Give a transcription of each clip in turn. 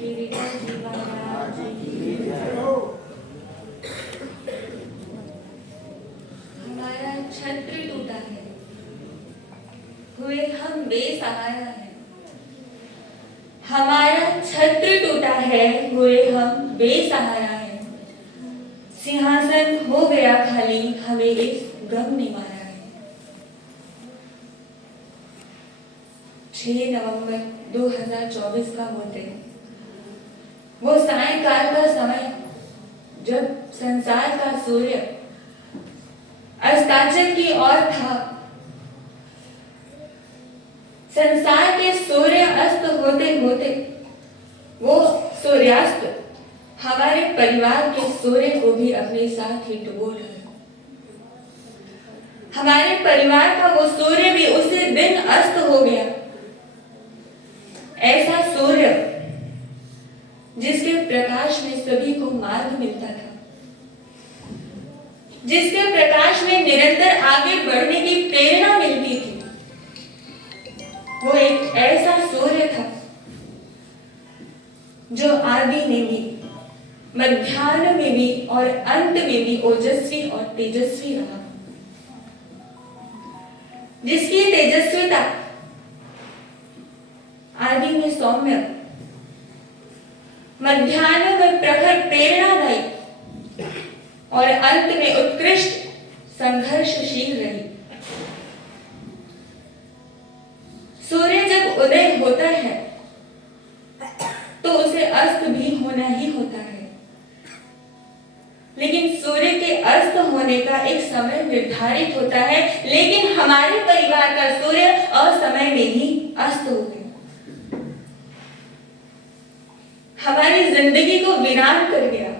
हमारा छत्र टूटा है, हुए हम बेसहारा हैं। हमारा छत्र टूटा है, हुए हम बेसहारा हैं। सिंहासन हो गया खाली, हमें इस गम ने मारा है। 6 नवंबर 2024 का वो दिन, वो सायंकाल का समय जब संसार का सूर्य अस्ताचल की ओर था। संसार के सूर्य अस्त होते होते वो सूर्यास्त हमारे परिवार के सूर्य को भी अपने साथ ही डुबो डाला। हमारे परिवार का वो सूर्य भी उसी दिन अस्त हो गया। ऐसा सूर्य जिसके प्रकाश में सभी को मार्ग मिलता था, जिसके प्रकाश में निरंतर आगे बढ़ने की प्रेरणा मिलती थी। वो एक ऐसा सूर्य था जो आदि में भी, मध्याह्न में भी और अंत में भी ओजस्वी और तेजस्वी रहा, जिसकी तेजस्विता आदि में सौम्य, मध्याह्न में प्रखर प्रेरणादायी और अंत में उत्कृष्ट संघर्षशील रही। सूर्य जब उदय होता है तो उसे अस्त भी होना ही होता है, लेकिन सूर्य के अस्त होने का एक समय निर्धारित होता है। लेकिन हमारे परिवार का सूर्य असमय में ही अस्त हो गया, हमारी जिंदगी को वीरान कर गया,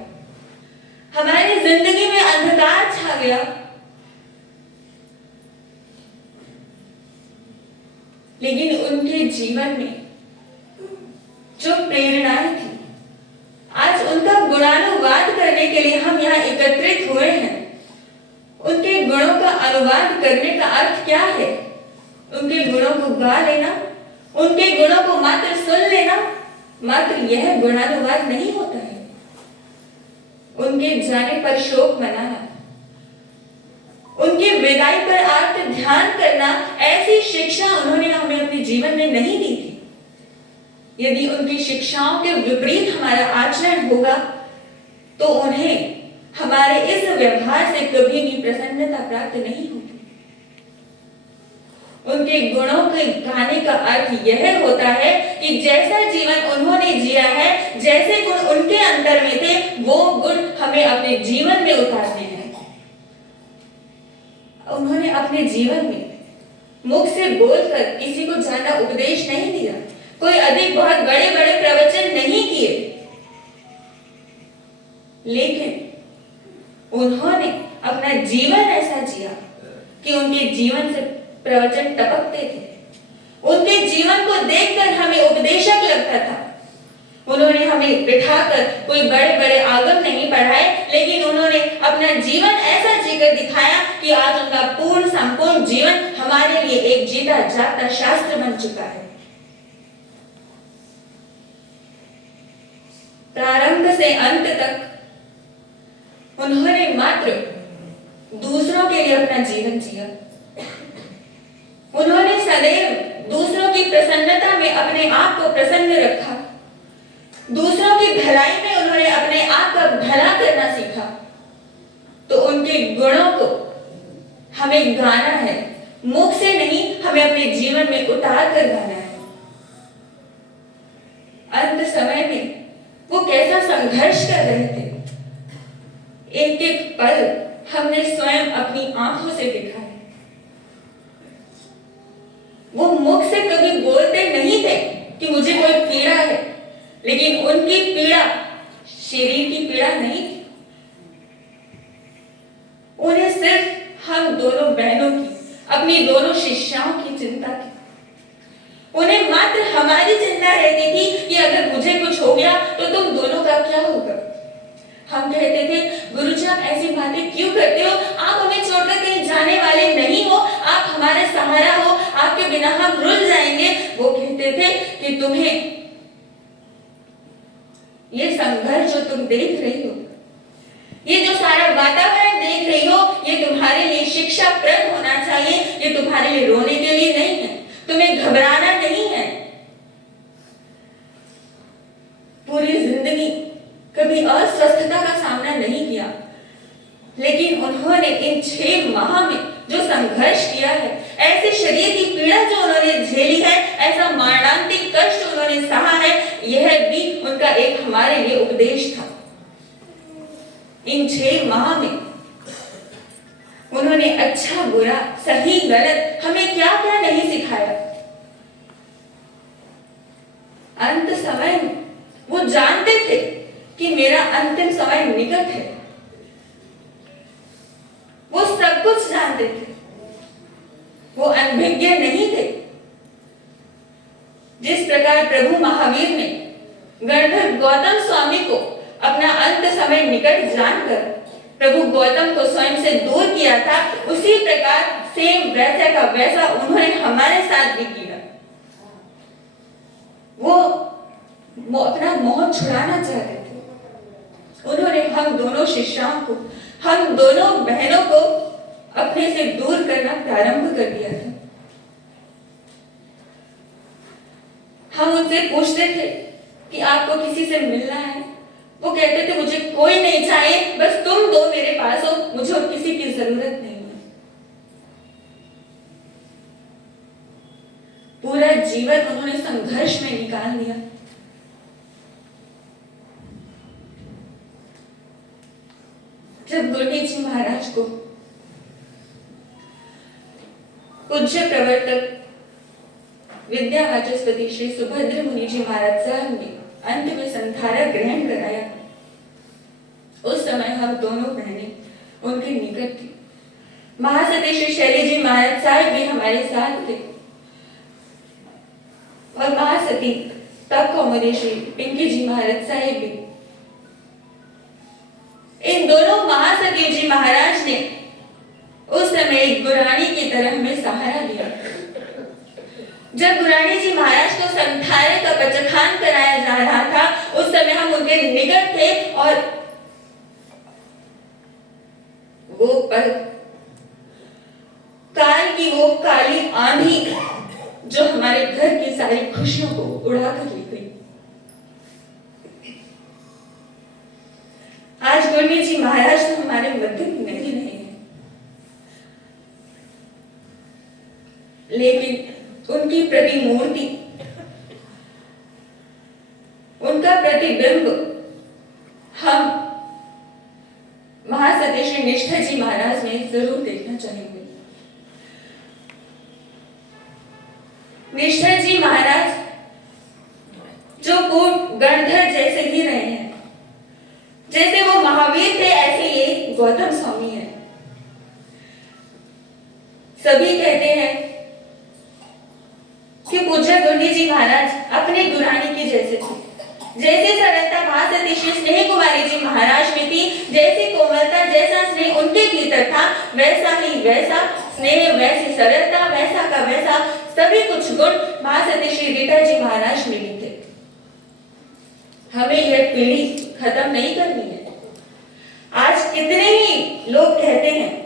हमारी जिंदगी में अंधकार छा गया। लेकिन उनके जीवन में जो प्रेरणाएं थी, आज उनका गुणानुवाद करने के लिए हम यहाँ एकत्रित हुए हैं। उनके गुणों का अनुवाद करने का अर्थ क्या है? उनके गुणों को गा लेना, उनके गुणों को मात्र सुन लेना, मात्र यह गुणानुवाद नहीं होता है। उनके जाने पर शोक मनाना, उनकी विदाई पर आर्त ध्यान करना, ऐसी शिक्षा उन्होंने हमें अपने जीवन में नहीं दी थी। यदि उनकी शिक्षाओं के विपरीत हमारा आचरण होगा तो उन्हें हमारे इस व्यवहार से कभी भी प्रसन्नता प्राप्त नहीं होगी। उनके गुणों के गाने का अर्थ यह होता है कि जैसा जीवन उन्होंने जिया है, जैसे गुण उनके अंदर में थे, वो गुण हमें अपने जीवन में उतारने हैं। उन्होंने अपने जीवन में मुख से बोलकर किसी को ज्यादा उपदेश नहीं दिया, कोई अधिक बहुत बड़े बड़े प्रवचन नहीं किए, लेकिन उन्होंने अपना जीवन ऐसा जिया कि उनके जीवन से प्रवचन टपकते थे। उनके जीवन को देखकर हमें उपदेशक लगता था। उन्होंने हमें बिठाकर कोई बड़े बड़े आगम नहीं पढ़ाए, लेकिन उन्होंने अपना जीवन ऐसा जीकर दिखाया कि आज उनका पूर्ण संपूर्ण जीवन हमारे लिए एक जीता जागता शास्त्र बन चुका है। प्रारंभ से अंत तक उन्होंने मात्र दूसरों के लिए अपना जीवन जिया। उन्होंने सदैव दूसरों की प्रसन्नता में अपने आप को प्रसन्न रखा। दूसरों की भलाई में उन्होंने अपने आप का भला करना सीखा। तो उनके गुणों को हमें गाना है, मुख से नहीं, हमें अपने जीवन में उतार कर गाना है। अंत समय में वो कैसा संघर्ष कर रहे थे, एक एक पल हमने स्वयं अपनी आंखों से देखा है। वो मुख से कभी बोलते नहीं थे कि मुझे कोई पीड़ा है, लेकिन उनकी पीड़ा शरीर की पीड़ा नहीं थी। उन्हें सिर्फ हम दोनों बहनों की, अपनी दोनों शिष्याओं की चिंता थी। उन्हें मात्र हमारी चिंता रहती थी कि अगर मुझे कुछ हो गया तो तुम दोनों का क्या होगा। हम कहते थे, गुरुजी आप ऐसी बातें क्यों करते हो, आप हमें छोड़कर कहीं जाने वाले नहीं हो, आप हमारा सहारा हो, आपके बिना हम रुल जाएंगे। वो कहते थे कि तुम्हें संघर्ष जो तुम देख रही हो, ये जो सारा वातावरण देख रही हो, ये तुम्हारे लिए शिक्षाप्रद होना चाहिए। ये तुम्हारे लिए रोने के लिए नहीं है, तुम्हें घबराना नहीं है। पूरी जिंदगी कभी अस्वस्थता का सामना नहीं किया, लेकिन उन्होंने इन 6 माह में जो संघर्ष किया है, ऐसे शरीर की पीड़ा जो उन्होंने झेली है, ऐसा मरणांतिक कष्ट उन्होंने सहा है, यह भी उनका एक हमारे लिए उपदेश था। इन 6 माह में उन्होंने अच्छा बुरा, सही गलत, हमें क्या क्या नहीं सिखाया। अंत समय में वो जानते थे कि मेरा अंतिम समय निकट है। वो सब कुछ जानते थे, वो अनभिज्ञ नहीं थे। जिस प्रकार प्रभु महावीर ने गणधर गौतम स्वामी को अपना अंत समय निकट जानकर प्रभु गौतम को स्वयं से दूर किया था, उसी प्रकार सेम वैसा का वैसा उन्होंने हमारे साथ भी किया। वो अपना मोह छुड़ाना चाहते थे। उन्होंने हम दोनों शिष्यों को, हम दोनों बहनों को अपने से दूर करना प्रारंभ कर दिया था। हम उनसे पूछते थे कि आपको किसी से मिलना है? वो कहते थे मुझे कोई नहीं चाहिए, बस तुम दो मेरे पास हो, मुझे और किसी की जरूरत नहीं है। पूरा जीवन उन्होंने संघर्ष में निकाल दिया। जब गुरु जी महाराज को पूज्य प्रवर्तक विद्या वाचस्पति श्री सुभद्र मुनि जी महाराज साहब ने अंत में संधारा ग्रहण कराया, उस समय हम दोनों बहनें उनके निकट थी। महासती श्री शैली जी महाराज साहब भी हमारे साथ थे और महासती तब कौमुदी श्री पिंकी जी महाराज साहब भी। इन दोनों महासती जी महाराज ने उस समय एक गुरानी की तरह हमें सहारा दिया। जब गुरानी जी महाराज को संधारे का पचखान कराया जा रहा था, उस समय हम उनके निकट थे और वो पल, काल की वो काली आंधी जो हमारे घर की सारी खुशियों को उड़ा कर ले गई। आज गुरु जी महाराज तो हमारे मध्य नहीं रहे हैं, लेकिन उनकी प्रतिमूर्ति, उनका प्रतिबिंब हम महासती श्री निष्ठा जी महाराज में जरूर देखना चाहेंगे। निष्ठा जी महाराज जो पूर्ण गणधर जैसे ही रहे हैं, जैसे वो महावीर थे ऐसे ये गौतम स्वामी है। सभी कहते हैं कि पूज्य गुरु जी महाराज अपने गुरानी के जैसे थे। जैसे सरलता महासती श्री स्नेह कुमारी जी महाराज में थी, जैसी कोमलता, जैसा स्नेह उनके भीतर था, वैसा ही वैसा स्नेह, वैसी सरलता, वैसा का वैसा सभी कुछ गुण महासती श्री रीटा जी महाराज में भी थे। हमें यह पीढ़ी खत्म नहीं करनी है। आज कितने ही लोग कहते हैं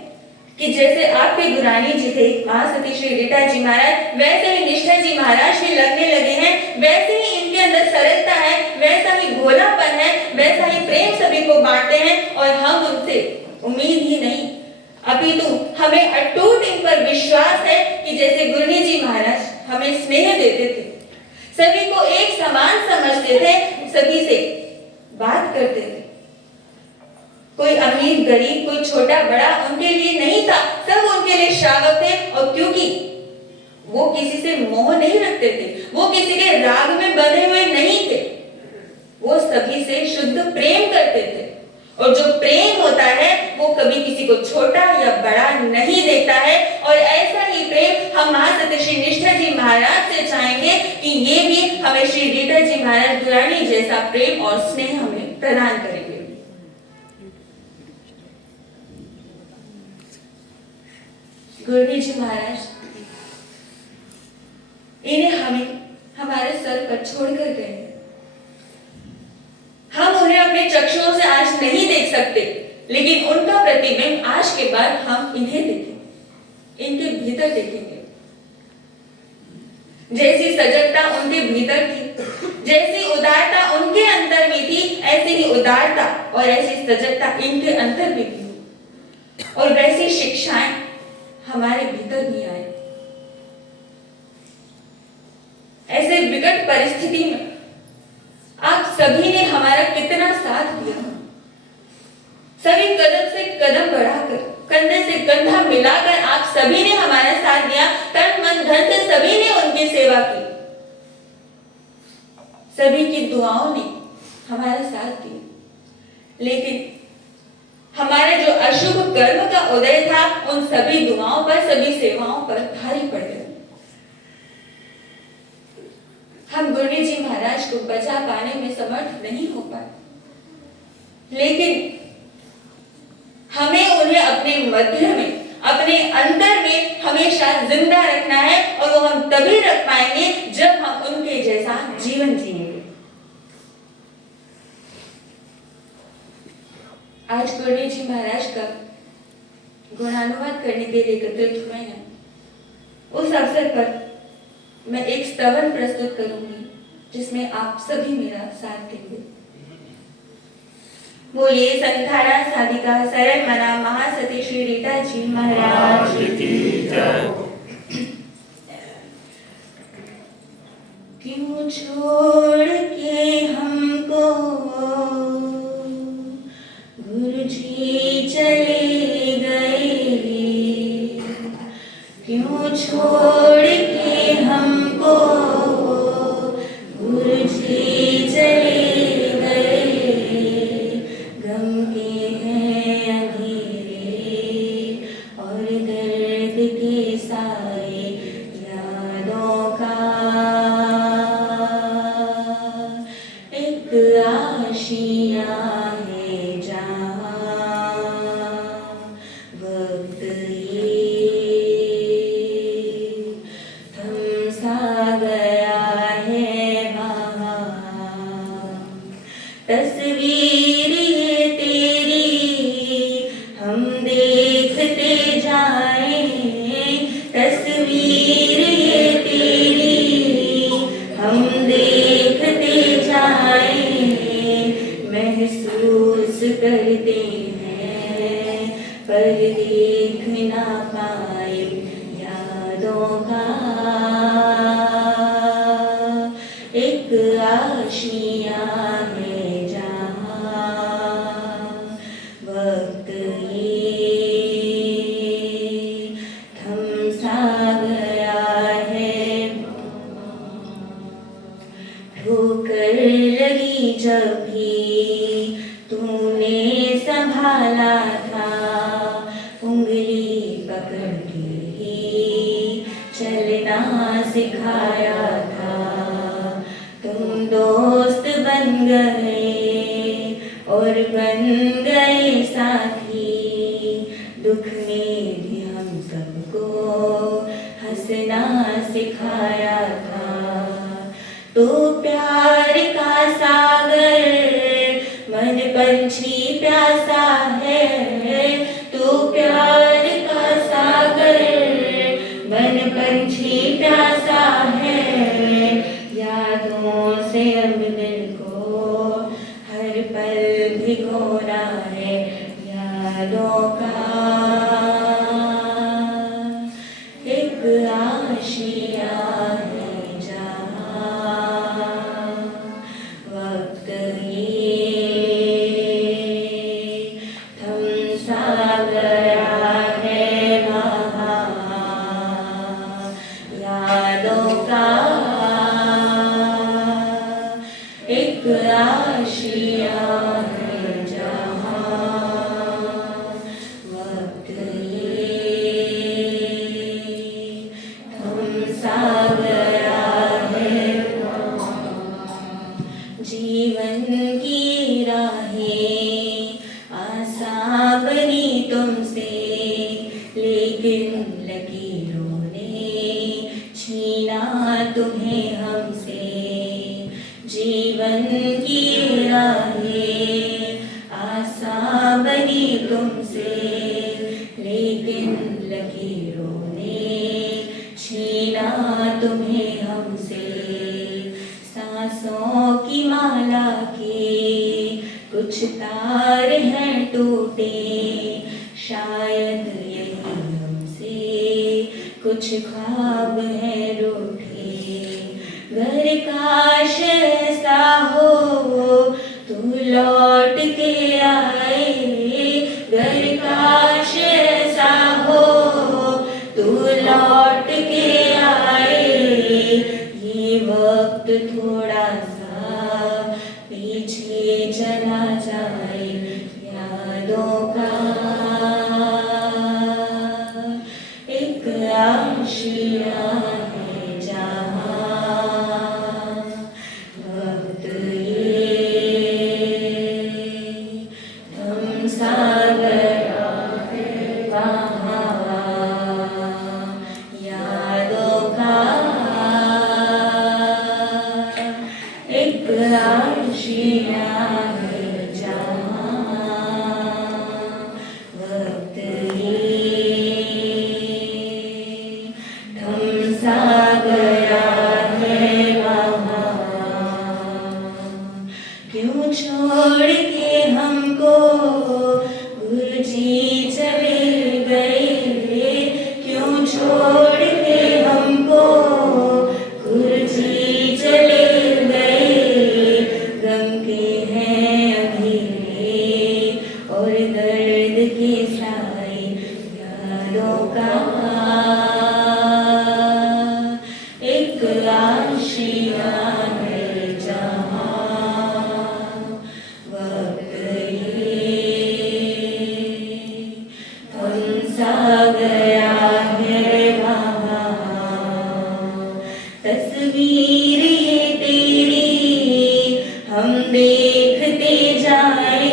कि जैसे आपके गुरानी जी थे महासती श्री रीटा जी महाराज, वैसे ही निष्ठा जी महाराज भी लगने लगे हैं, वैसे ही इनके अंदर सरलता है, वैसा ही भोलापन है, वैसा ही प्रेम सभी को बांटते हैं। और हम उनसे उम्मीद ही नहीं, अपितु हमें अटूट इन पर विश्वास है कि जैसे गुरु जी महाराज हमें स्नेह देते थे, सभी को एक समान समझते थे, सभी से बात करते थे, कोई अमीर गरीब, कोई छोटा बड़ा उनके लिए नहीं था, सब उनके लिए श्रावक थे। और क्योंकि वो किसी से मोह नहीं रखते थे, वो किसी के राग में बंधे हुए नहीं थे, वो सभी से शुद्ध प्रेम करते थे। और जो प्रेम होता है वो कभी किसी को छोटा या बड़ा नहीं देखता है। और ऐसा ही प्रेम हम महासती श्री निष्ठा जी महाराज से चाहेंगे कि ये भी हमें श्री रीटा जी महाराज गुरानी जैसा प्रेम और स्नेह हमें प्रदान करेंगे। गुरु जी महाराज इन्हें हमें हमारे सर पर छोड़कर गए। हम उन्हें अपने चक्षुओं से आज नहीं देख सकते, लेकिन उनका प्रतिबिंब आज के बाद हम इन्हें देखेंगे, इनके भीतर देखेंगे। जैसी सजगता उनके भीतर थी, जैसी उदारता उनके अंदर में थी, ऐसी ही उदारता और ऐसी सजगता इनके अंदर में भी, और वैसी शिक्षाएं हमारे भीतर भी आए। ऐसे विकट परिस्थिति में आप सभी ने हमारा कितना साथ दिया। सभी कदम से कदम बढ़ाकर, कंधे से कंधा मिलाकर आप सभी ने हमारा साथ दिया। तन मन धन से सभी ने उनकी सेवा की। सभी की दुआओं ने हमारा साथ दिया, लेकिन हमारा जो अशुभ कर्म का उदय था, उन सभी दुआओं पर, सभी सेवाओं पर भारी पड़ गया। हम गुरु जी महाराज को बचा पाने में समर्थ नहीं हो पाए, लेकिन हमें उन्हें अपने मध्य में, अपने अंदर में हमेशा जिंदा रखना है, और वो हम तभी रख पाएंगे जब हम उनके जैसा जीवन जिएंगे। आज गुरु जी महाराज का गुणानुवाद करने के लिए एकत्रित हुए हैं। उस अवसर पर मैं एक स्तवन प्रस्तुत करूंगी, जिसमें आप सभी मेरा साथ देंगे। बोलिए संधारा साधिका सरल मना महासती श्री रीता जी महाराज की जय। क्यों छोड़ के हमको गुरु जी चले गए, क्यों छोड़ के हमको गुरु जी चले गए। गम के हैं अंधेरे और दर्द के साए यादों का एक आशिया है जहाँ वक्त तस्वीर ये तेरी हम देखते जाएं, तस्वीर ये तेरी हम देखते जाएं। महसूस करते हैं पर देख ना पाए यादों का एक आशिया है वक्त ये थम सा गया है। ठोकर लगी जब भी तूने संभाला था, उंगली पकड़ के ही चलना सिखाया था। तुम दोस्त बन गए और बन गए साथी, दुख में भी हम सबको हंसना सिखाया था। तो प्यार का सागर मन पंछी प्यासा है, तो प्यार का सागर मन पंछी प्यासा है। यादों से अब दिल को हर पल भिगोना है, यादों का एक आशिया है जहाँ वक्त ये थम सा गया है वहाँ यादों का एक आशिया है जहाँ वक्त ये थम सा गया है। जीवन की राहें आसान बनी तुमसे, लेकिन लकीरों ने छीना तुम्हें हमसे। जीवन की राहें कुछ तार हैं टूटे, शायद यही हमसे कुछ ख्वाब हैं रूठे। घर काश ऐसा हो तू लौट के आए, घर काश ऐसा हो तू लौट के आए। ये वक्त थोड़ा सा पीछे चला जाए, यादों का एक आशिया है जहाँ। वक्त ये थम सा गया है वहाँ, यादों का एक आशिया है जहाँ। वक्त ये थम सा गया है वहाँ। क्यों छोड़ के हमको गुरुजी चले गए, क्यों छोड़ के हमको गुरुजी चले गए। गम के हैं अंधेरे और दर्द के साए, यादों का एक आशिया है जहाँ। वक्त ये थम सा गया है वहाँ। तस्वीर ये तेरी हम देखते जाए,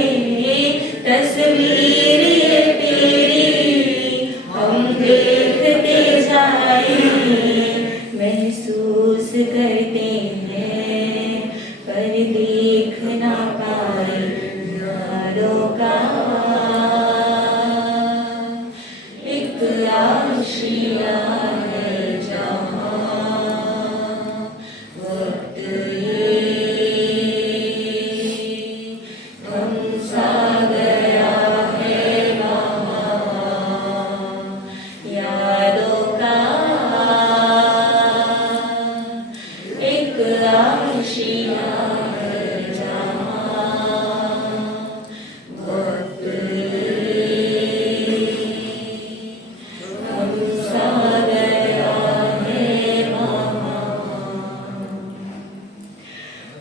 तस्वीर ये तेरी हम देखते जाए। महसूस करते हैं पर देख ना पाए, यादों का एक आशिया है जहाँ। वक्त ये थम सा गया है वहाँ, यादों का एक आशिया है जहाँ। वक्त ये थम सा गया है वहाँ।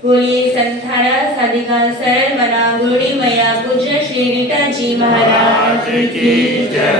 बोलिए संथारा साधिका सरल मना गुरुड़ी मैया पूज्य श्री रीटा जी महाराज की जय।